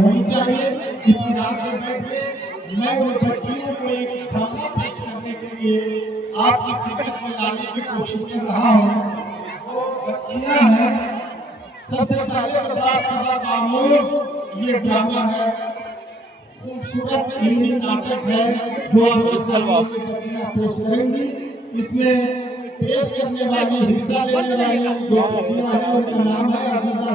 होनी चाहिए। इसी रात में बैठे मैं उन बच्चियों को एक ड्रामा पेश करने के लिए आपकी खिदमत में लाने की कोशिश कर रहा हूँ। वो बच्चियाँ हैं, सबसे पहले तो बासबा खामोश ये ड्रामा है, खूबसूरत हिंदी नाटक है जो आपके सामने बच्चियाँ पेश करेंगी। इसमें पेश करने वाली, हिस्सा लेने वाली दो बच्चियाँ हैं, उनका नाम है अजीजा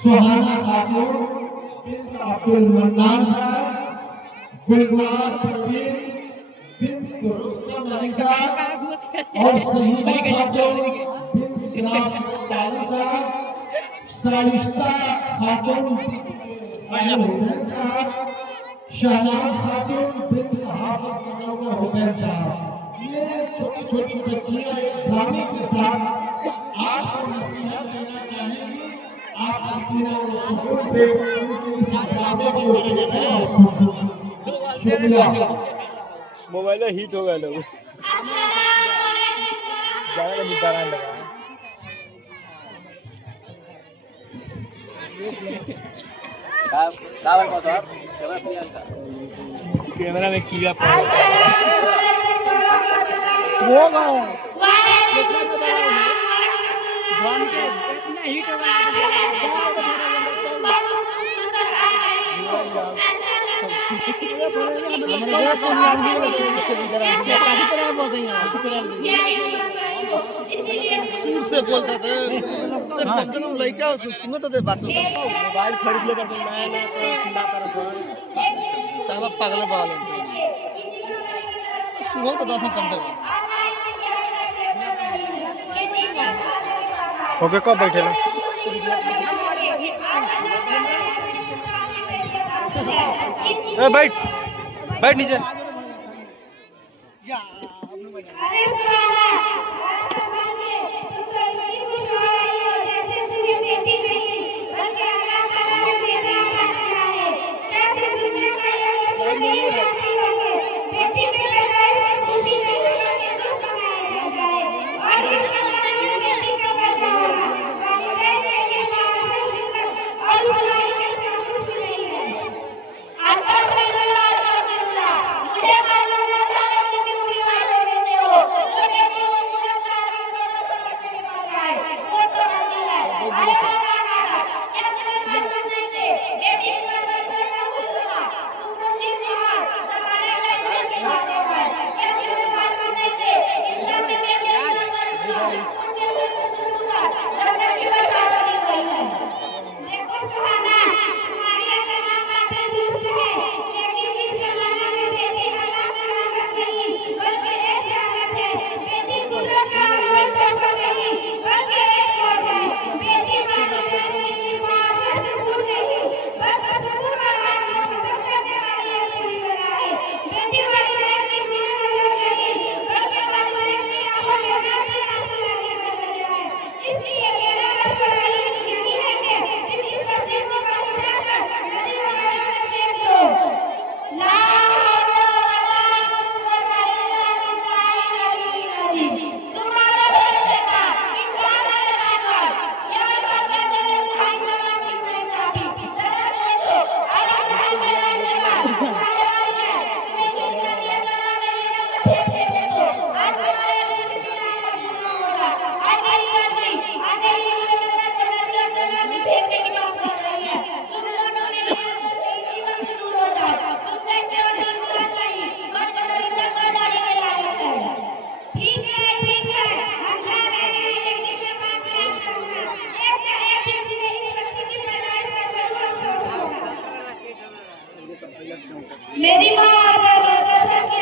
सुहाना खातून बिन्त अब्दुल मन्नान साहब, गुलजार परवीन बिन्त रुस्तम अली साहब और शहीदा खातून बिन्त गिलास साहब, साइस्ता खातून हुसैन साहब, शहनाज खातून बिन्त हाफिज मनोवर हुसैन साहब। ये छोटी बच्चियां ड्रामे के साथ आपको नसीहत देना चाहेंगी। आप से शुक्रिया। मोबाइल हीट हो गया लोग ज़्यादा निकाल लगा कैमरा में किया से बोलता था कम से कम लड़का सुनो तो बात मोबाइल खरीद ले कर मैं ना तो चिल्लाता रहा सब पागल बाल सुनो तो 10 कम से कम। ओके कब बैठे ना बैठ बैठ नीचे मेरी माँ जैसा कि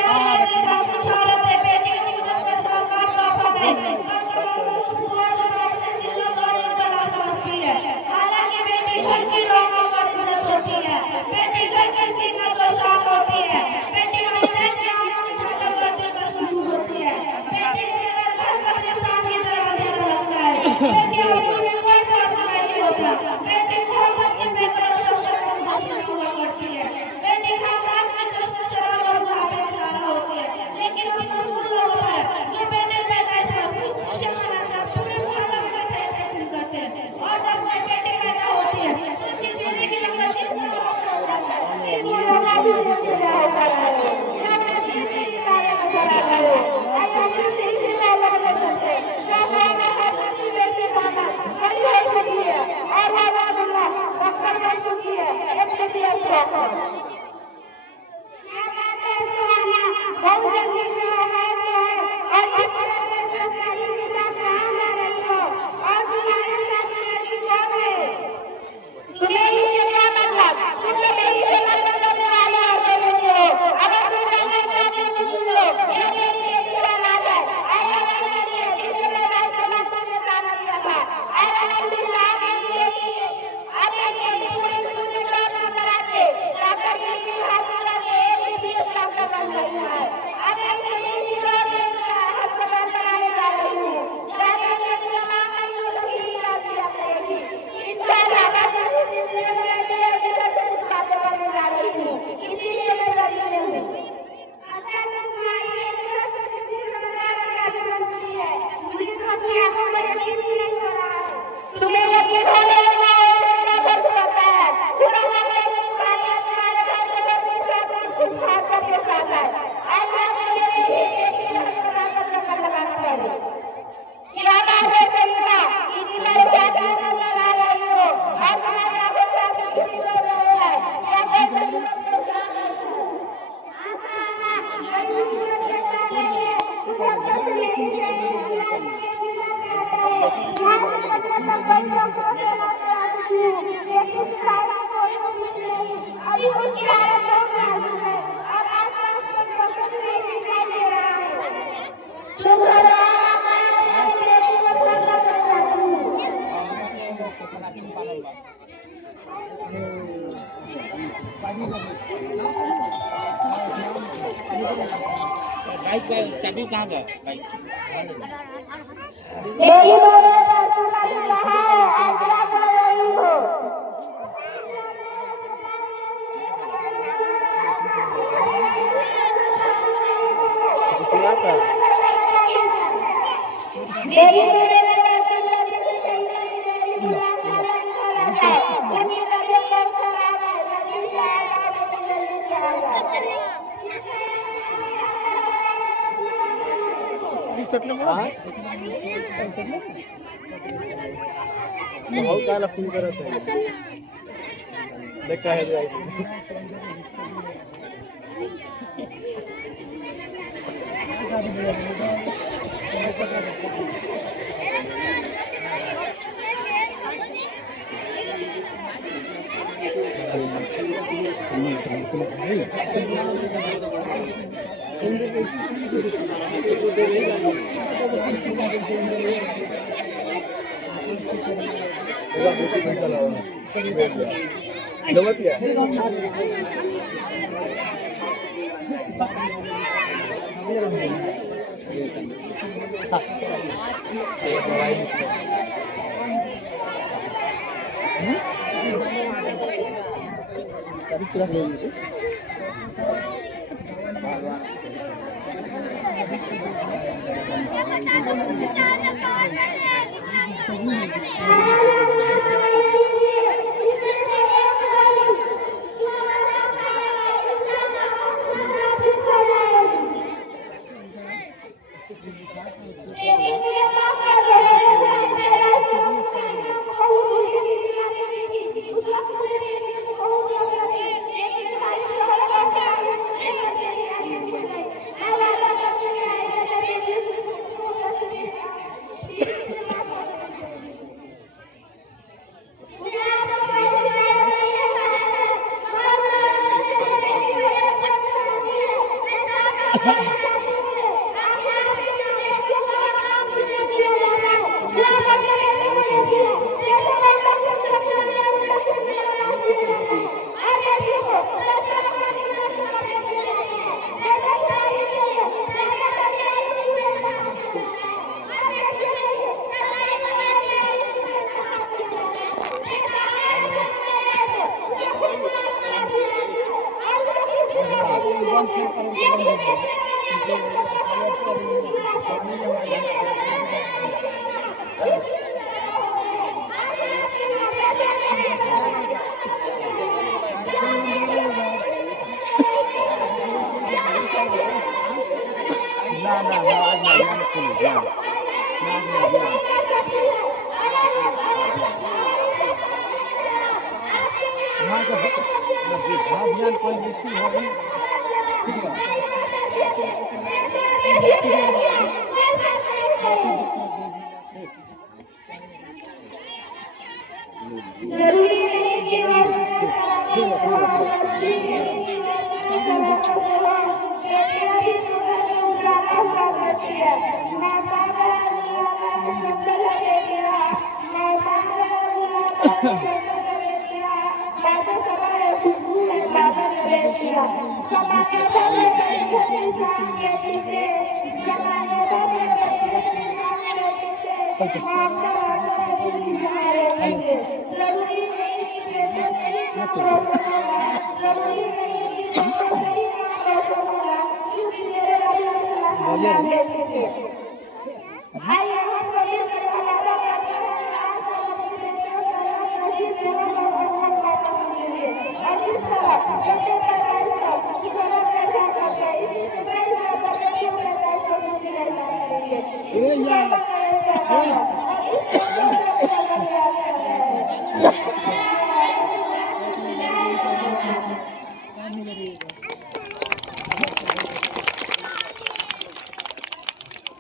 कुछ औरत है बेटी को संस्कार का पता है हालांकि बेटी घर की लोगों का इज्जत होती है, बेटी घर की सीना को शान होती है, बेटी हमें की होती है, बेटी घर का प्रसाद की तरह रखता है, बेटी घर का नहीं होता, बेटी घर की बेहतर सक्षम हुआ करती है, बेटी खानदान में जश्न शराब और मुहाबत सारा होती है, लेकिन हम जो बेटे पैदा शिक्षा अभी उनकी हालत बहुत नाजुक है और आसपास कोई बर्तन नहीं दिखाई दे रहा है। बाइक का चाबी कहाँ का बाइक मेरी बोले परसों का जो रहा है क्या कर रही हो? मेरी बोले बहुत सारा फोन करत है देखा है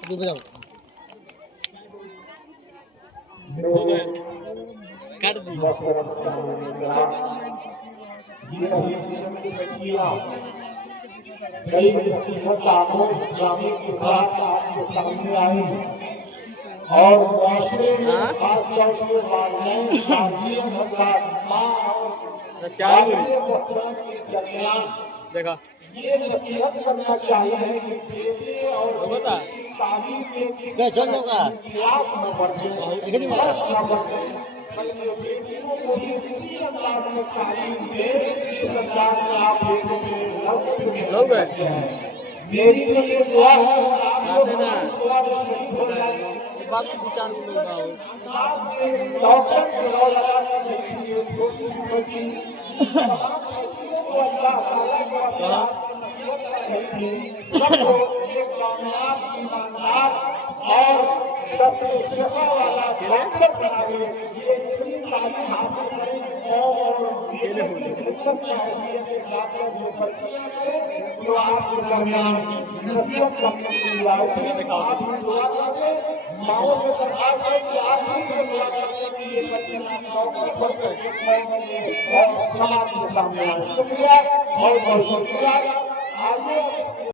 हो गए काट दी ये रही बच्चियां कई मुसीबत आमोद के साथ आपके सामने आई और माशरे में खासतौर से वालिदैन शादियों हज़रात माँ और चार मोहतरम के दरमियान देखा ये नसीहत करना चाहिए कि बेटे और बता तालीम के क्या चल जाओगा खिलाफ न बढ़े एक नहीं बता न बढ़े बल्कि बेटियों को भी उसी अंदाज में तालीम दे जिस अंदाज में आप बेटों के लोग मेरी तो ये दुआ है आप लोग ना दुआ में शरीक हो जाए बात विचार को लोग डॉक्टर की लगा देखिए छोटी छोटी अल्लाह ताला सबको एक कामयाब ईमानदार और सत्य वाला डॉक्टर बनावे ये इतनी तालीम हासिल करें और जो आपके दरमियान नसीहत करने के लिए आए थे आप दुआ करें माओ के सरकार से कि आप भी दुआ करें कि ये बच्चे डॉक्टर और समाज के सामने आए शुक्रिया बहुत बहुत शुक्रिया आगे